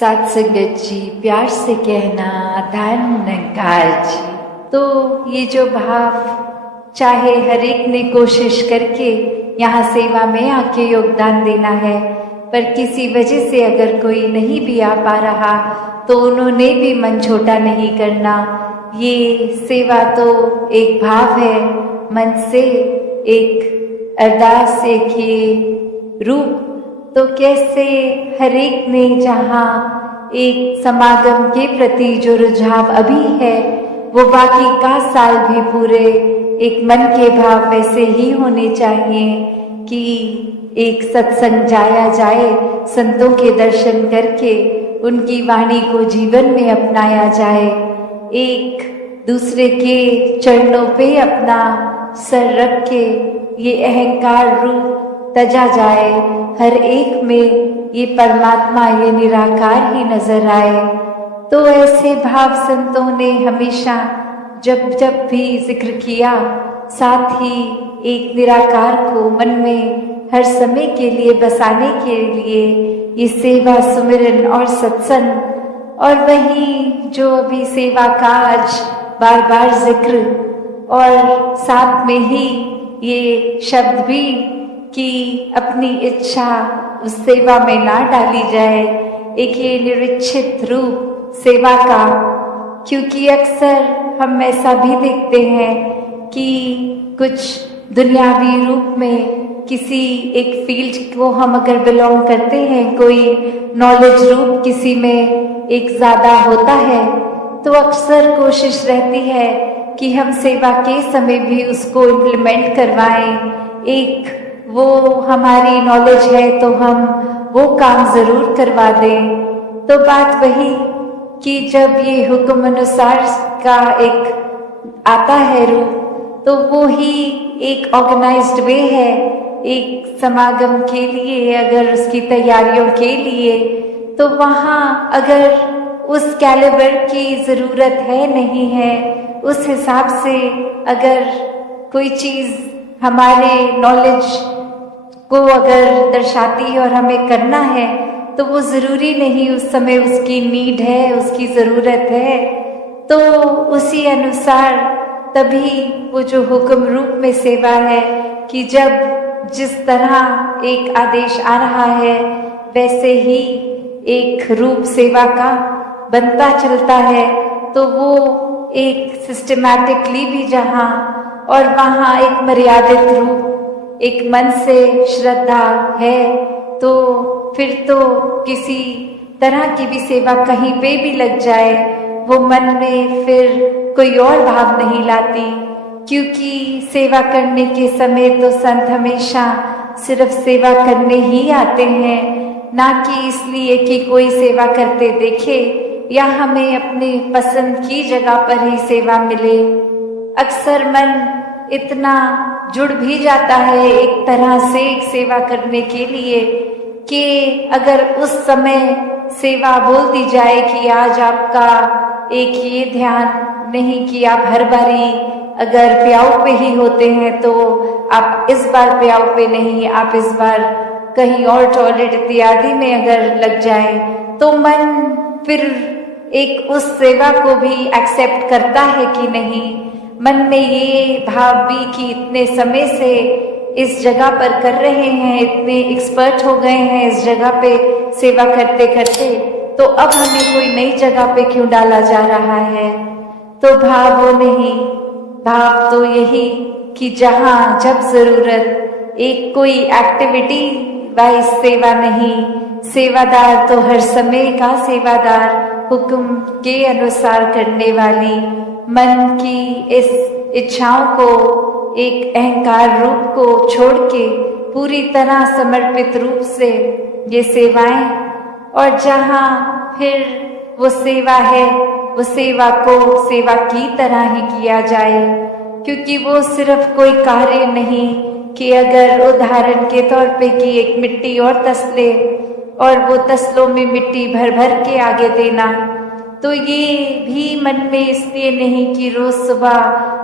साथ संगत जी, प्यार से कहना धन्यकार जी। तो ये जो भाव, चाहे हर एक ने कोशिश करके यहाँ सेवा में आके योगदान देना है, पर किसी वजह से अगर कोई नहीं भी आ पा रहा तो उन्होंने भी मन छोटा नहीं करना। ये सेवा तो एक भाव है, मन से एक अरदास, एक ये रूप। तो कैसे हर एक ने जहाँ एक समागम के प्रति जो रुझाव अभी है वो बाकी का साल भी पूरे एक मन के भाव वैसे ही होने चाहिए कि एक सत्संग जाया जाए, संतों के दर्शन करके उनकी वाणी को जीवन में अपनाया जाए, एक दूसरे के चरणों पे अपना सर रख के ये अहंकार रूप तजा जाए, हर एक में ये परमात्मा, ये निराकार ही नजर आए। तो ऐसे भाव संतों ने हमेशा जब जब भी जिक्र किया, साथ ही एक निराकार को मन में हर समय के लिए बसाने के लिए ये सेवा, सुमिरन और सत्संग, और वही जो अभी सेवा का आज बार बार जिक्र, और साथ में ही ये शब्द भी कि अपनी इच्छा उस सेवा में ना डाली जाए, एक ये निरीक्षित रूप सेवा का। क्योंकि अक्सर हम ऐसा भी देखते हैं कि कुछ दुनियावी रूप में किसी एक फील्ड को हम अगर बिलोंग करते हैं, कोई नॉलेज रूप किसी में एक ज़्यादा होता है, तो अक्सर कोशिश रहती है कि हम सेवा के समय भी उसको इम्प्लीमेंट करवाएं। एक वो हमारी नॉलेज है तो हम वो काम ज़रूर करवा दें। तो बात वही कि जब ये हुक्म अनुसार का एक आता है रूप, तो वो ही एक ऑर्गेनाइज्ड वे है एक समागम के लिए, अगर उसकी तैयारियों के लिए। तो वहाँ अगर उस कैलिबर की ज़रूरत है नहीं है, उस हिसाब से अगर कोई चीज़ हमारे नॉलेज को अगर दर्शाती है और हमें करना है, तो वो ज़रूरी नहीं उस समय उसकी नीड है, उसकी ज़रूरत है। तो उसी अनुसार तभी वो जो हुक्म रूप में सेवा है कि जब जिस तरह एक आदेश आ रहा है वैसे ही एक रूप सेवा का बनता चलता है, तो वो एक सिस्टमैटिकली भी जहाँ और वहाँ एक मर्यादित रूप, एक मन से श्रद्धा है, तो फिर तो किसी तरह की भी सेवा कहीं पे भी लग जाए, वो मन में फिर कोई और भाव नहीं लाती। क्योंकि सेवा करने के समय तो संत हमेशा सिर्फ सेवा करने ही आते हैं, ना कि इसलिए कि कोई सेवा करते देखे या हमें अपने पसंद की जगह पर ही सेवा मिले। अक्सर मन इतना जुड़ भी जाता है एक तरह से एक सेवा करने के लिए कि अगर उस समय सेवा बोल दी जाए कि आज आपका एक ये ध्यान नहीं कि आप हर बारी अगर प्याऊ पे ही होते हैं तो आप इस बार प्याऊ पे नहीं, आप इस बार कहीं और टॉयलेट इत्यादि में अगर लग जाए, तो मन फिर एक उस सेवा को भी एक्सेप्ट करता है कि नहीं। मन में ये भाव भी कि इतने समय से इस जगह पर कर रहे हैं, इतने एक्सपर्ट हो गए हैं इस जगह पे सेवा करते करते, तो अब हमें कोई नई जगह पे क्यों डाला जा रहा है। तो भाव वो नहीं, भाव तो यही कि जहाँ जब ज़रूरत, एक कोई एक्टिविटी वाइज सेवा नहीं, सेवादार तो हर समय का सेवादार, हुक्म के अनुसार करने वाली, मन की इस इच्छाओं को, एक अहंकार रूप को छोड़ के पूरी तरह समर्पित रूप से ये सेवाएं, और जहाँ फिर वो सेवा है, वो सेवा को सेवा की तरह ही किया जाए। क्योंकि वो सिर्फ कोई कार्य नहीं कि अगर उदाहरण के तौर पे कि एक मिट्टी और तसले और वो तसलों में मिट्टी भर भर के आगे देना, तो ये भी मन में इसलिए नहीं कि रोज सुबह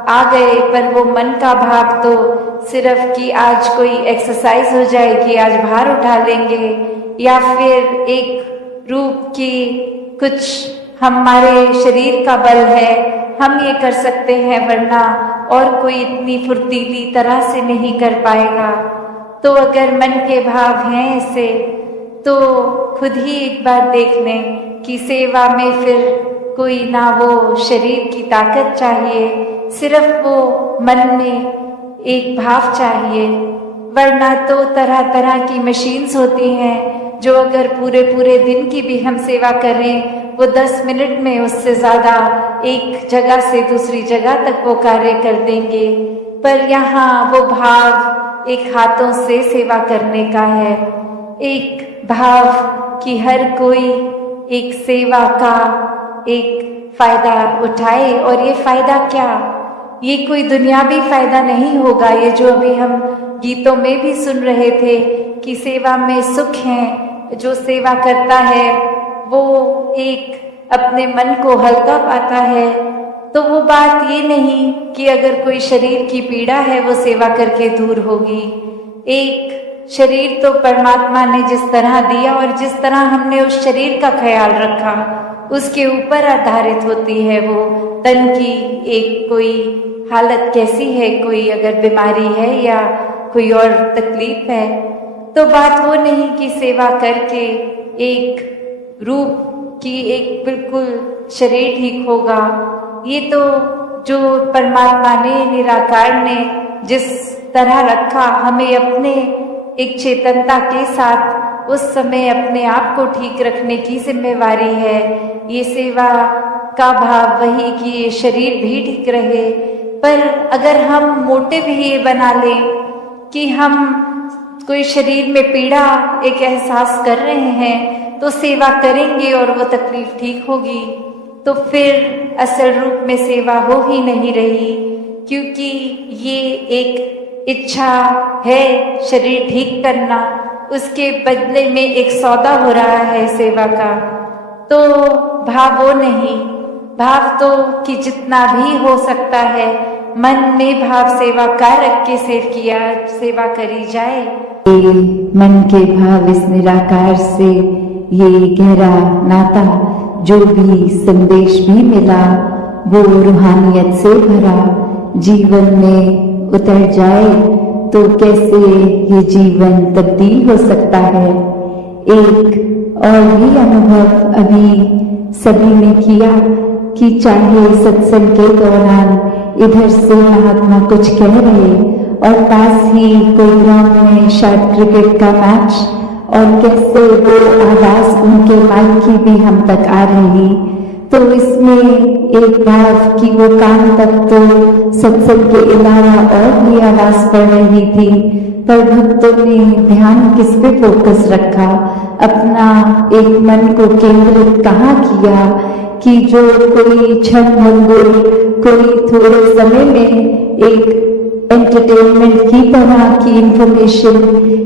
आ गए, पर वो मन का भाव तो सिर्फ कि आज कोई एक्सरसाइज हो जाएगी, आज भार उठा लेंगे, या फिर एक रूप की कुछ हमारे शरीर का बल है, हम ये कर सकते हैं, वरना और कोई इतनी फुर्तीली तरह से नहीं कर पाएगा। तो अगर मन के भाव हैं ऐसे, तो खुद ही एक बार देख लें कि सेवा में फिर कोई ना वो शरीर की ताकत चाहिए, सिर्फ वो मन में एक भाव चाहिए। वरना तो तरह तरह की मशीन्स होती हैं जो अगर पूरे पूरे दिन की भी हम सेवा करें, वो 10 मिनट में उससे ज़्यादा एक जगह से दूसरी जगह तक वो कार्य कर देंगे। पर यहाँ वो भाव एक हाथों से सेवा करने का है, एक भाव कि हर कोई एक सेवा का एक फायदा उठाए। और ये फायदा क्या, ये कोई दुनियावी फायदा नहीं होगा। ये जो अभी हम गीतों में भी सुन रहे थे कि सेवा में सुख है, जो सेवा करता है वो एक अपने मन को हल्का पाता है। तो वो बात ये नहीं कि अगर कोई शरीर की पीड़ा है वो सेवा करके दूर होगी। एक शरीर तो परमात्मा ने जिस तरह दिया और जिस तरह हमने उस शरीर का ख्याल रखा, उसके ऊपर आधारित होती है वो तन की एक कोई हालत कैसी है, कोई अगर बीमारी है या कोई और तकलीफ है। तो बात वो नहीं कि सेवा करके एक रूप की एक बिल्कुल शरीर ठीक होगा। ये तो जो परमात्मा ने, निराकार ने जिस तरह रखा, हमें अपने एक चेतनता के साथ उस समय अपने आप को ठीक रखने की जिम्मेवारी है। ये सेवा का भाव वही कि ये शरीर भी ठीक रहे। पर अगर हम मोटिव ही ये बना लें कि हम कोई शरीर में पीड़ा एक एहसास कर रहे हैं तो सेवा करेंगे और वो तकलीफ ठीक होगी, तो फिर असल रूप में सेवा हो ही नहीं रही। क्योंकि ये एक इच्छा है शरीर ठीक करना, उसके बदले में एक सौदा हो रहा है सेवा का। तो भाव वो नहीं, भाव तो कि जितना भी हो सकता है मन में भाव सेवा का रख के सेवा करी जाए। मन के भाव इस निराकार से ये गहरा नाता, जो भी संदेश भी मिला वो रूहानियत से भरा जीवन में उतर जाए तो कैसे ये जीवन तब्दील हो सकता है। एक और भी अनुभव अभी सभी ने किया कि चाहे सत्संग के दौरान इधर से महात्मा कुछ कह रहे और पास ही कोई ग्राउंड में शायद क्रिकेट का मैच, और कैसे वो आवाज उनके माइक की भी हम तक आ रही, तो इसमें एक भाव कि वो कान तक तो सत्संग के अलावा और भी आवाज पड़ रही थी, पर भक्तों ने ध्यान किस पे फोकस रखा, अपना एक मन को केंद्रित कहाँ किया कि जो कोई क्षण भंगुर, कोई थोड़े समय में एक एंटरटेनमेंट की तरह की इंफॉर्मेशन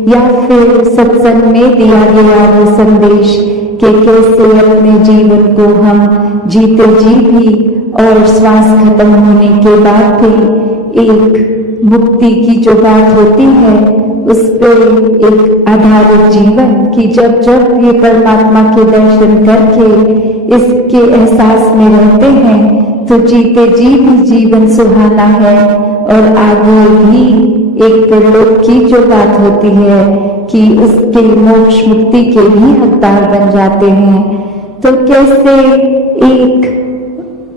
या फिर सत्संग में दिया गया वो संदेश कि कैसे अपने जीवन को हम जीते जी भी और श्वास खत्म होने के बाद भी एक मुक्ति की जो बात होती है उस पर एक आधारित जीवन की जब जब ये परमात्मा के दर्शन करके इसके एहसास में रहते हैं तो जीते जी भी जीवन सुहाना है। और आगे भी एक परलोक की जो बात होती है कि उसके मोक्ष मुक्ति के भी हकदार बन जाते हैं। तो कैसे एक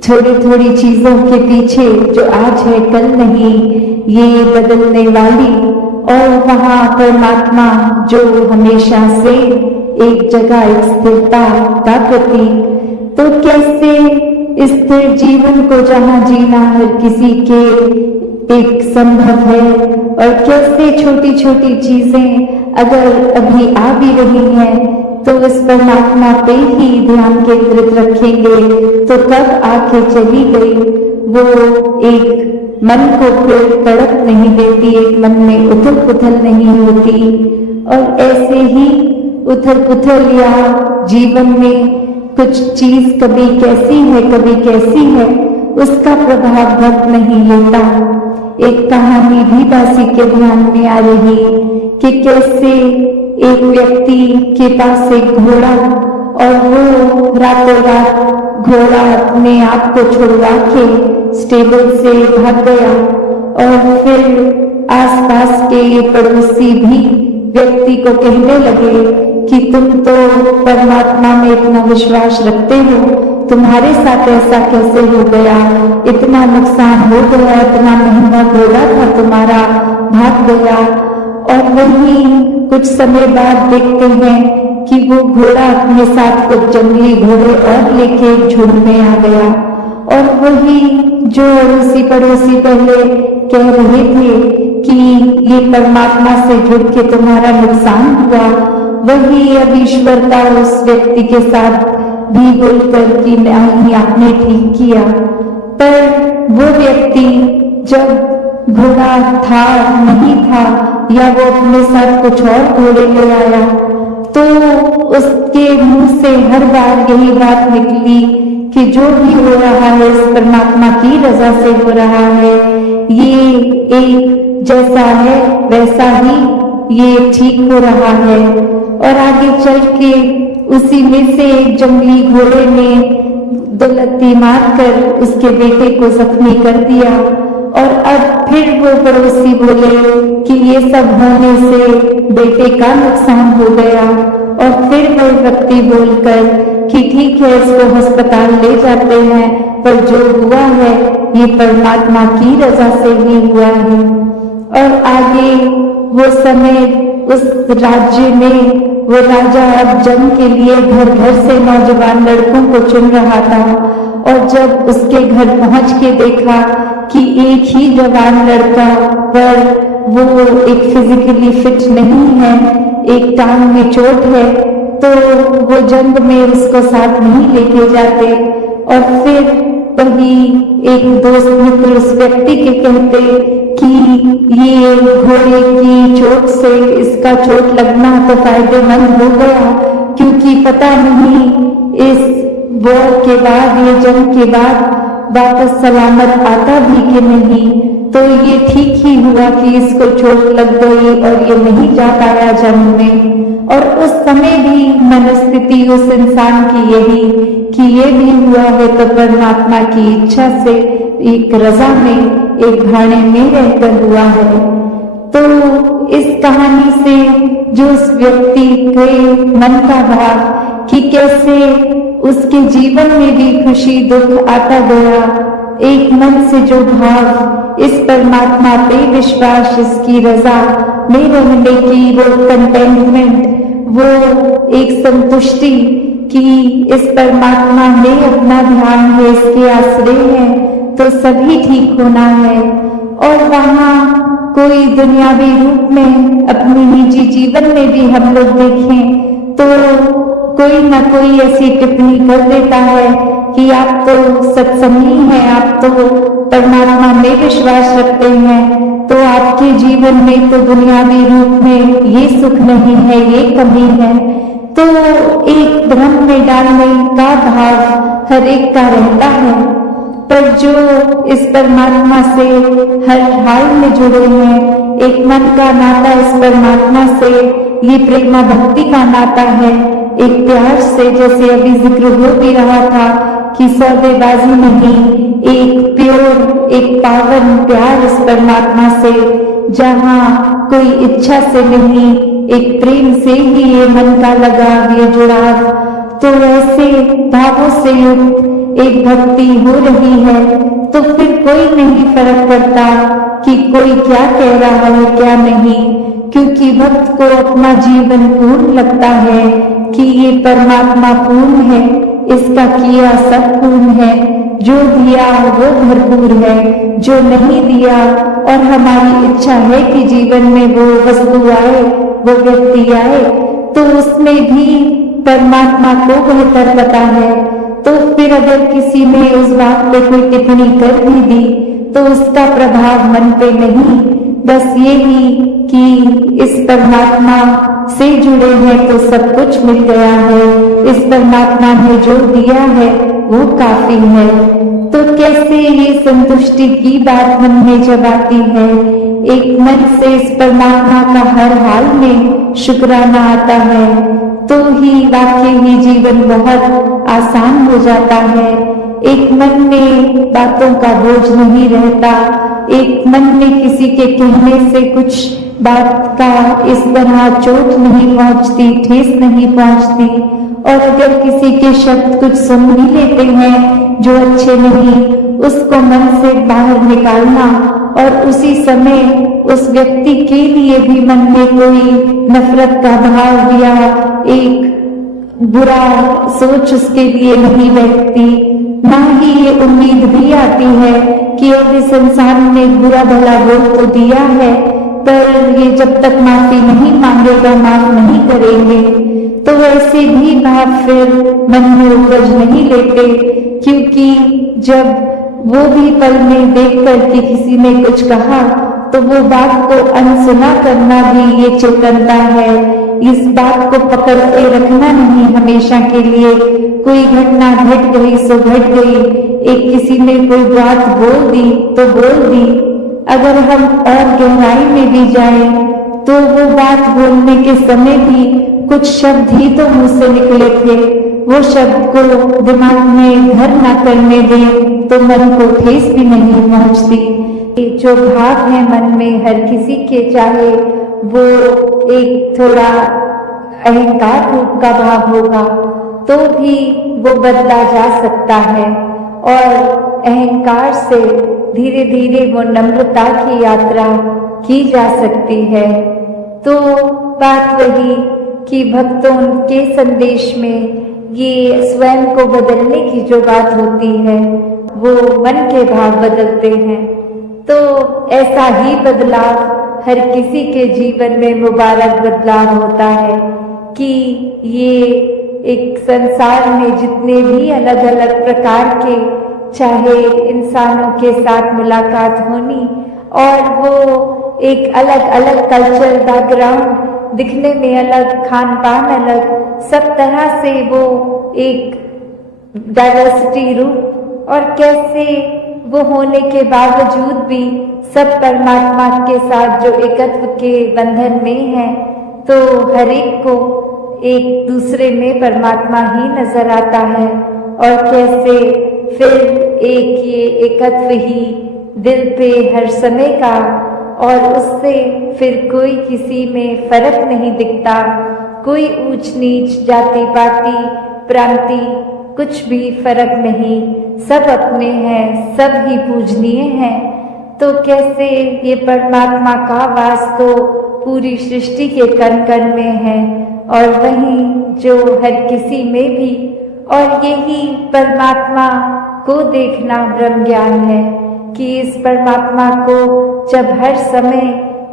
थोड़ी थोड़ी चीजों के पीछे जो आज है कल नहीं, ये बदलने वाली, और वहाँ परमात्मा जो हमेशा से एक जगह एक स्थिरता का प्रतीक, तो कैसे स्थिर जीवन को जहाँ जीना हर किसी के एक संभव है, और कैसे छोटी छोटी चीजें अगर अभी आ भी रही हैं तो इस परमात्मा पे ही ध्यान केंद्रित रखेंगे तो कब आके चली गई वो एक मन को फिर तड़प नहीं देती, एक मन में उथल पुथल नहीं होती। और ऐसे ही उथल पुथल या जीवन में कुछ चीज कभी कैसी है कभी कैसी है उसका प्रभाव भक्त नहीं लेता। एक कहानी भी दासी के ध्यान में आ रही कि कैसे एक व्यक्ति के पास एक घोड़ा और वो रातों रात घोड़ा अपने आप को छुड़वा के स्टेबल से भाग गया। और फिर आसपास के ये पड़ोसी भी व्यक्ति को कहने लगे कि तुम तो परमात्मा में इतना विश्वास रखते हो, तुम्हारे साथ ऐसा कैसे हो गया, इतना नुकसान हो गया, इतना महंगा घोड़ा था तुम्हारा, भाग गया। और वहीं कुछ समय बाद देखते हैं कि वो घोड़ा अपने साथ कुछ जंगली घोड़े और लेके झुंड में आ गया। और वही जो अड़ोसी पड़ोसी पहले कह रहे थे कि ये परमात्मा से जुड़ के तुम्हारा नुकसान हुआ, वही अब ईश्वर का उस व्यक्ति के साथ भी बोलकर कि नहीं, आपने ठीक किया। पर वो व्यक्ति जब घोड़ा था नहीं था या वो अपने साथ कुछ और घोड़े ले आया, तो उसके मुंह से हर बार यही बात निकली कि जो भी हो रहा है इस परमात्मा की रजा से हो रहा है, ये एक जैसा है वैसा ही ये ठीक हो रहा है। और आगे चल के उसी में से एक जंगली घोड़े ने दुलत्ती मारकर उसके बेटे को जख्मी कर दिया। और अब फिर वो पड़ोसी बोले कि ये सब होने से बेटे का नुकसान हो गया। और फिर वो व्यक्ति बोलकर कि ठीक है, इसको अस्पताल ले जाते हैं, पर जो हुआ है ये परमात्मा की रजा से ही हुआ है। और आगे वो समय उस राज्य में वो राजा अब जंग के लिए घर घर से नौजवान लड़कों को चुन रहा था। और जब उसके घर पहुंच के देखा कि एक ही जवान लड़का, पर वो एक फिजिकली फिट नहीं है, एक टांग में चोट है, तो वो जंग में उसको साथ नहीं लेके जाते। और फिर वही एक दोस्त मित्र उस व्यक्ति के कहते कि ये घोड़े की चोट से इसका चोट लगना तो फायदेमंद हो गया, क्योंकि पता नहीं इस वॉर के बाद, ये जंग के बाद वापस सलामत आता भी कि नहीं। तो ये ठीक ही हुआ कि इसको चोट लग गई और ये नहीं जा पाया जंग में। और उस समय भी मनस्थिति उस इंसान की यही कि ये भी हुआ है तो परमात्मा की इच्छा से, एक रजा में, एक भाने में रहकर हुआ है। तो इस कहानी से जो उस व्यक्ति के मन का भाव कि कैसे उसके जीवन में भी खुशी दुख आता गया, एक मन से जो भाव इस परमात्मा पे विश्वास, इसकी रजा में रहने की वो कंटेंटमेंट, वो एक संतुष्टि कि इस परमात्मा में अपना ध्यान है, इसके आश्रय है तो सभी ठीक होना है। और वहाँ कोई दुनियावी रूप में अपने निजी जीवन में भी हम लोग देखें तो कोई ना कोई ऐसी टिप्पणी कर देता है कि आप तो सत्संगी हैं, आप तो परमात्मा में विश्वास रखते हैं, तो आपके जीवन में तो दुनियावी रूप में ये सुख नहीं है, ये कमी है। तो एक भ्रम में डालने का भाव हर एक का रहता है। पर जो इस परमात्मा से हर हाल में जुड़े हैं, एक मन का नाता इस परमात्मा से, ये प्रेमा भक्ति का नाता है, एक प्यार से, जैसे अभी जिक्र हो भी रहा था कि सौदेबाजी नहीं, एक प्योर, एक पावन प्यार इस परमात्मा से, जहाँ कोई इच्छा से नहीं, एक प्रेम से ही ये मन का लगाव, ये जुड़ाव। तो ऐसे भावों से युक्त एक भक्ति हो रही है तो फिर कोई नहीं फर्क पड़ता कि कोई क्या कह रहा है क्या नहीं, क्योंकि भक्त को अपना जीवन पूर्ण लगता है कि ये परमात्मा पूर्ण है, इसका किया सब पूर्ण है, जो दिया वो भरपूर है, जो नहीं दिया और हमारी इच्छा है कि जीवन में वो वस्तु आए, वो व्यक्ति आए, तो उसमें भी परमात्मा को बेहतर पता है। तो फिर अगर किसी ने उस बात पे कोई टिप्पणी कर भी दी तो उसका प्रभाव मन पे नहीं, बस ये ही कि इस परमात्मा से जुड़े हैं तो सब कुछ मिल गया है, इस परमात्मा ने जो दिया है वो काफी है। तो कैसे ये संतुष्टि की बात मन में जब आती है, एक मन से इस परमात्मा का हर हाल में शुक्राना आता है, तो ही वाकई ही जीवन बहुत आसान हो जाता है। एक मन में बातों का बोझ नहीं रहता, एक मन में किसी के कहने से कुछ बात का इस तरह चोट नहीं पहुंचती, ठेस नहीं पहुंचती। और अगर किसी के शब्द कुछ सुन भी लेते हैं जो अच्छे नहीं, उसको मन से बाहर निकालना और उसी समय उस व्यक्ति के लिए भी मन में कोई नफरत का भाव या एक बुरा सोच उसके लिए नहीं बैठती। ना ही ये उम्मीद भी आती है कि अब इस इंसान ने बुरा भला बोल तो दिया है, पर ये जब तक माफी नहीं मांगेगा, माफ नहीं करेंगे, तो ऐसे भी भाव फिर मन में उपज नहीं लेते। क्योंकि जब वो भी पल में देख कर कि किसी ने कुछ कहा, तो वो बात को अनसुना करना भी ये चेतनता है। इस बात को पकड़ के रखना नहीं हमेशा के लिए। कोई घटना घट गई सो घट गई, एक किसी ने कोई बात बोल दी तो बोल दी। अगर हम और गहराई में भी जाएं, तो वो बात बोलने के समय भी कुछ शब्द ही तो मुंह से निकले थे। वो शब्द को दिमाग में घर ना करने दें तो मन को ठेस भी नहीं पहुंचती। जो भाव है मन में हर किसी के, चाहे वो एक थोड़ा अहंकार रूप का भाव होगा, तो भी वो बदला जा सकता है। और अहंकार से धीरे धीरे वो नम्रता की यात्रा की जा सकती है। तो बात वही कि भक्तों के संदेश में ये स्वयं को बदलने की जो बात होती है, वो मन के भाव बदलते हैं। तो ऐसा ही बदलाव हर किसी के जीवन में मुबारक बदलाव होता है कि ये एक संसार में जितने भी अलग अलग प्रकार के चाहे इंसानों के साथ मुलाकात होनी, और वो एक अलग अलग कल्चरल बैकग्राउंड, दिखने में अलग, खान पान अलग, सब तरह से वो एक डाइवर्सिटी रूप, और कैसे वो होने के बावजूद भी सब परमात्मा के साथ जो एकत्व के बंधन में है, तो हर एक को एक दूसरे में परमात्मा ही नजर आता है। और कैसे फिर एक ये एकत्व ही दिल पे हर समय का, और उससे फिर कोई किसी में फर्क नहीं दिखता, कोई ऊंच नीच, जाति पाति, प्रांति, कुछ भी फर्क नहीं, सब अपने हैं, सब ही पूजनीय हैं। तो कैसे ये परमात्मा का वास तो पूरी सृष्टि के कण कण में है, और वहीं जो हर किसी में भी, और यही परमात्मा को देखना ब्रह्म ज्ञान है कि इस परमात्मा को जब हर समय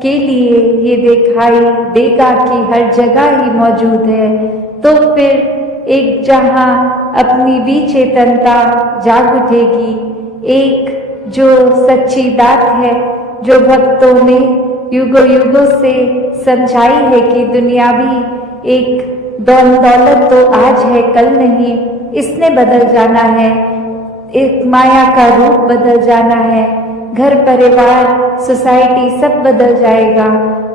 के लिए ये दिखाई देगा कि हर जगह ही मौजूद है, तो फिर एक जहां अपनी भी चेतनता जाग उठेगी, एक जो सच्ची बात है जो भक्तों ने युगों युगों से समझाई है कि दुनिया भी एक दौलत तो आज है कल नहीं, इसने बदल जाना है, एक माया का रूप बदल जाना है, घर परिवार सोसाइटी सब बदल जाएगा,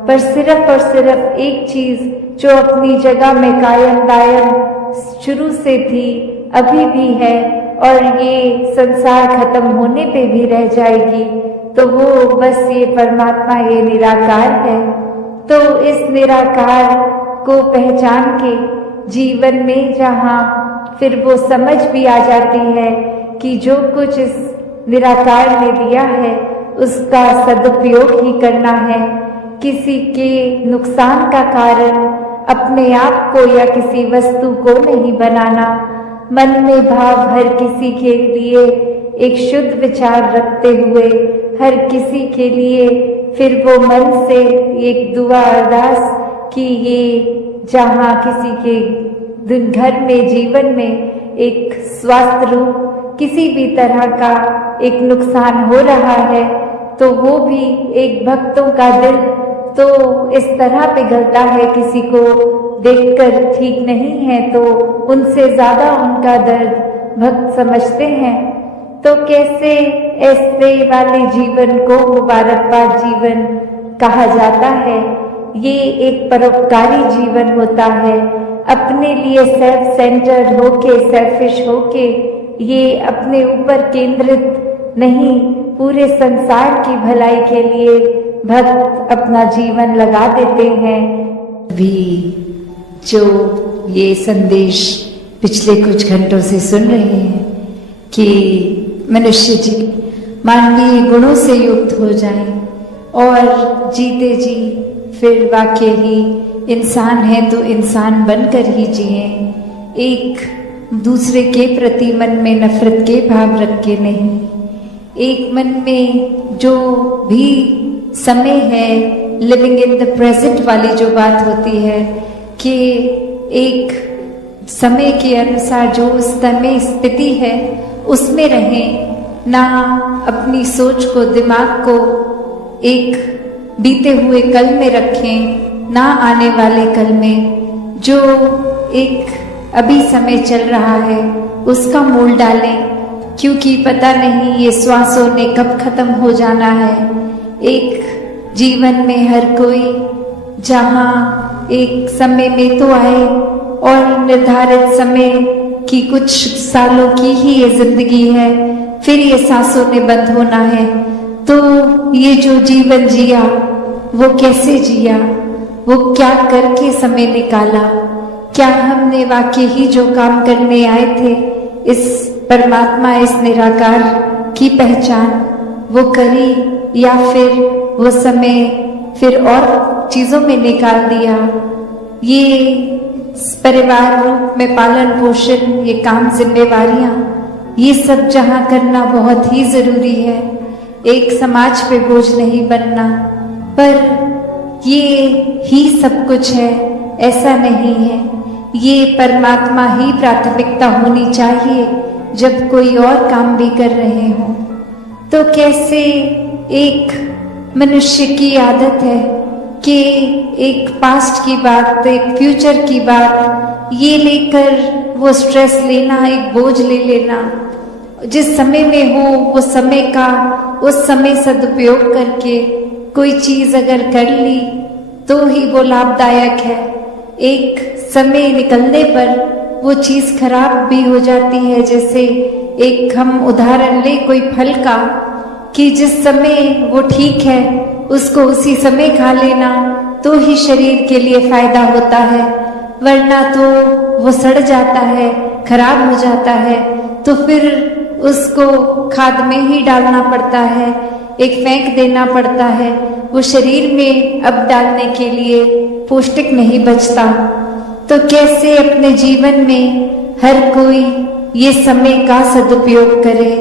पर सिर्फ और सिर्फ एक चीज जो अपनी जगह में कायम दायम शुरू से थी, अभी भी है, और ये संसार खत्म होने पे भी रह जाएगी, तो वो बस ये परमात्मा, ये निराकार है। तो इस निराकार को पहचान के जीवन में जहाँ फिर वो समझ भी आ जाती है कि जो कुछ इस निराकार ने दिया है उसका सदुपयोग ही करना है, किसी के नुकसान का कारण अपने आप को या किसी वस्तु को नहीं बनाना। मन में भाव हर किसी के लिए एक शुद्ध विचार रखते हुए हर किसी के लिए फिर वो मन से एक दुआ अरदास कि ये जहाँ किसी के घर में जीवन में एक स्वास्थ्य रूप किसी भी तरह का एक नुकसान हो रहा है, तो वो भी एक भक्तों का दिल तो इस तरह पिघलता है, किसी को देखकर ठीक नहीं है तो उनसे ज्यादा उनका दर्द भक्त समझते हैं। तो कैसे ऐसे वाले जीवन को मुबारकबाद जीवन कहा जाता है। ये एक परोपकारी जीवन होता है। अपने लिए सेल्फ सेंटर्ड होके, सेल्फिश होके, ये अपने ऊपर केंद्रित नहीं, पूरे संसार की भलाई के लिए भक्त अपना जीवन लगा देते हैं। भी जो ये संदेश पिछले कुछ घंटों से सुन रहे हैं कि मनुष्य जी मानवीय गुणों से युक्त हो जाएं और जीते जी फिर वाकई ही इंसान है तो इंसान बनकर ही जिए, एक दूसरे के प्रति मन में नफरत के भाव रख के नहीं, एक मन में जो भी समय है, लिविंग इन द प्रेजेंट वाली जो बात होती है कि एक समय के अनुसार जो उस समय स्थिति है उसमें रहें, ना अपनी सोच को, दिमाग को एक बीते हुए कल में रखें, ना आने वाले कल में। जो एक अभी समय चल रहा है उसका मोल डालें, क्योंकि पता नहीं ये श्वासों ने कब खत्म हो जाना है। एक जीवन में हर कोई जहाँ एक समय में तो आए और निर्धारित समय की कुछ सालों की ही ये जिंदगी है, फिर ये सांसों ने बंद होना है। तो ये जो जीवन जिया वो कैसे जिया, वो क्या करके समय निकाला, क्या हमने वाकई ही जो काम करने आए थे इस परमात्मा, इस निराकार की पहचान वो करी, या फिर वो समय फिर और चीजों में निकाल दिया। ये परिवार रूप में पालन पोषण, ये काम, जिम्मेवारियां, ये सब जहां करना बहुत ही जरूरी है, एक समाज पे बोझ नहीं बनना। पर ये ही सब कुछ है ऐसा नहीं है, ये परमात्मा ही प्राथमिकता होनी चाहिए जब कोई और काम भी कर रहे हो। तो कैसे एक मनुष्य की आदत है कि एक पास्ट की बात, एक फ्यूचर की बात ये लेकर वो स्ट्रेस लेना, एक बोझ ले लेना, जिस समय में हो वो समय का उस समय सदुपयोग करके कोई चीज अगर कर ली तो ही वो लाभदायक है। एक समय निकलने पर वो चीज खराब भी हो जाती है। जैसे एक हम उदाहरण ले कोई फल का, कि जिस समय वो ठीक है उसको उसी समय खा लेना तो ही शरीर के लिए फायदा होता है, वरना तो वो सड़ जाता है, खराब हो जाता है, तो फिर उसको खाद में ही डालना पड़ता है, एक फेंक देना पड़ता है, वो शरीर में अब डालने के लिए पौष्टिक नहीं बचता। तो कैसे अपने जीवन में हर कोई ये समय का सदुपयोग करे,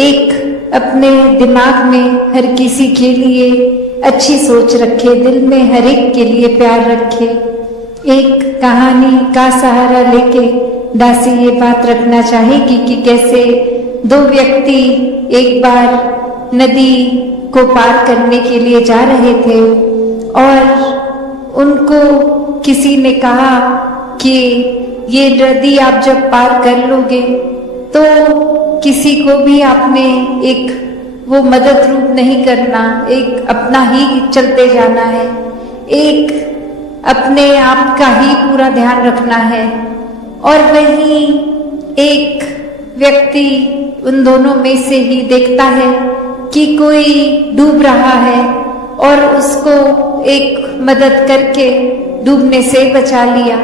एक अपने दिमाग में हर किसी के लिए अच्छी सोच रखे, दिल में हर एक के लिए प्यार रखे। एक कहानी का सहारा लेके दासी ये बात रखना चाहेगी कि कैसे दो व्यक्ति एक बार नदी को पार करने के लिए जा रहे थे और उनको किसी ने कहा कि ये नदी आप जब पार कर लोगे तो किसी को भी आपने एक वो मदद रूप नहीं करना, एक अपना ही चलते जाना है, एक अपने आप का ही पूरा ध्यान रखना है। और वहीं एक व्यक्ति उन दोनों में से ही देखता है कि कोई डूब रहा है और उसको एक मदद करके डूबने से बचा लिया।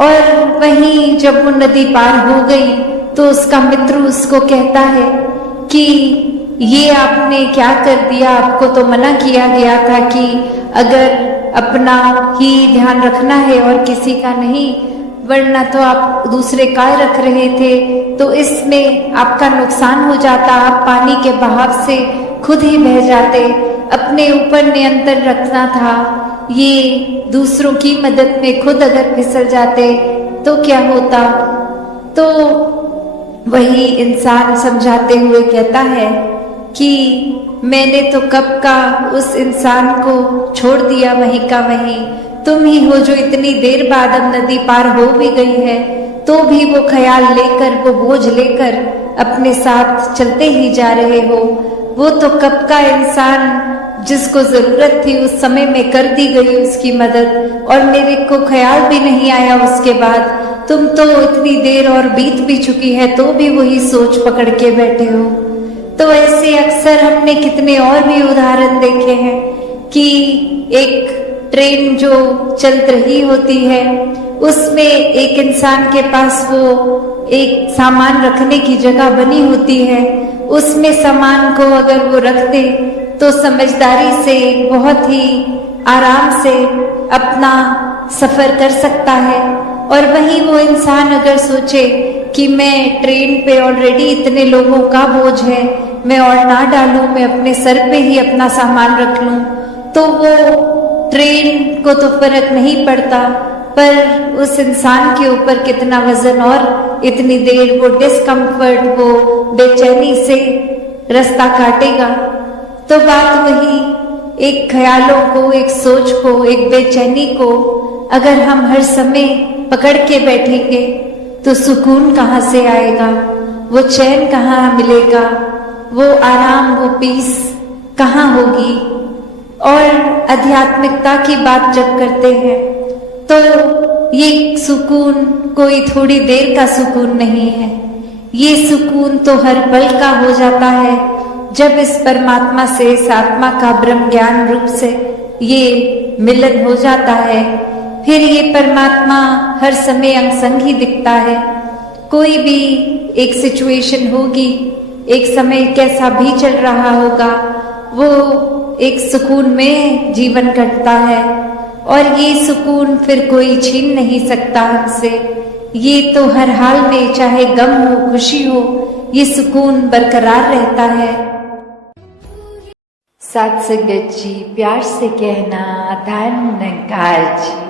और वहीं जब वो नदी पार हो गई तो उसका मित्र उसको कहता है कि ये आपने क्या कर दिया, आपको तो मना किया गया था कि अगर अपना ही ध्यान रखना है और किसी का नहीं, वरना तो आप दूसरे का रख रहे थे, तो इसमें आपका नुकसान हो जाता, आप पानी के बहाव से खुद ही बह जाते, अपने ऊपर नियंत्रण रखना था, ये दूसरों की मदद में खुद अगर फिसल जाते तो क्या होता। तो वही इंसान समझाते हुए कहता है कि मैंने तो कब का उस इंसान को छोड़ दिया वहीं का वहीं, तुम ही हो जो इतनी देर बाद अब नदी पार हो भी गई है तो भी वो ख्याल लेकर, वो बोझ लेकर अपने साथ चलते ही जा रहे हो। वो तो कब का इंसान जिसको जरूरत थी उस समय में कर दी गई उसकी मदद, और मेरे को ख्याल भी नहीं आया उसके बाद। तुम तो इतनी देर और बीत भी चुकी है तो भी वही सोच पकड़ के बैठे हो। तो ऐसे अक्सर हमने कितने और भी उदाहरण देखे हैं कि एक ट्रेन जो चल रही होती है उसमें एक इंसान के पास वो एक सामान रखने की जगह बनी होती है, उसमें सामान को अगर वो रख दे तो समझदारी से बहुत ही आराम से अपना सफर कर सकता है। और वहीं वो इंसान अगर सोचे कि मैं ट्रेन पे ऑलरेडी इतने लोगों का बोझ है, मैं और ना डालूं, मैं अपने सर पे ही अपना सामान रख लूं, तो वो ट्रेन को तो फर्क नहीं पड़ता, पर उस इंसान के ऊपर कितना वजन और इतनी देर वो डिस्कम्फर्ट, वो बेचैनी से रास्ता काटेगा। तो बात वही, एक ख्यालों को, एक सोच को, एक बेचैनी को अगर हम हर समय पकड़ के बैठेंगे तो सुकून कहाँ से आएगा, वो चैन कहाँ मिलेगा, वो आराम, वो पीस कहाँ होगी। और आध्यात्मिकता की बात जब करते हैं तो ये सुकून कोई थोड़ी देर का सुकून नहीं है, ये सुकून तो हर पल का हो जाता है जब इस परमात्मा से, इस आत्मा का ब्रह्म ज्ञान रूप से ये मिलन हो जाता है। फिर ये परमात्मा हर समय अंग संग ही दिखता है। कोई भी एक सिचुएशन होगी, एक समय कैसा भी चल रहा होगा, वो एक सुकून में जीवन कटता है और ये सुकून फिर कोई छीन नहीं सकता हमसे। ये तो हर हाल में, चाहे गम हो, खुशी हो, ये सुकून बरकरार रहता है। साथ संगत जी, प्यार से कहना धन निरंकार जी।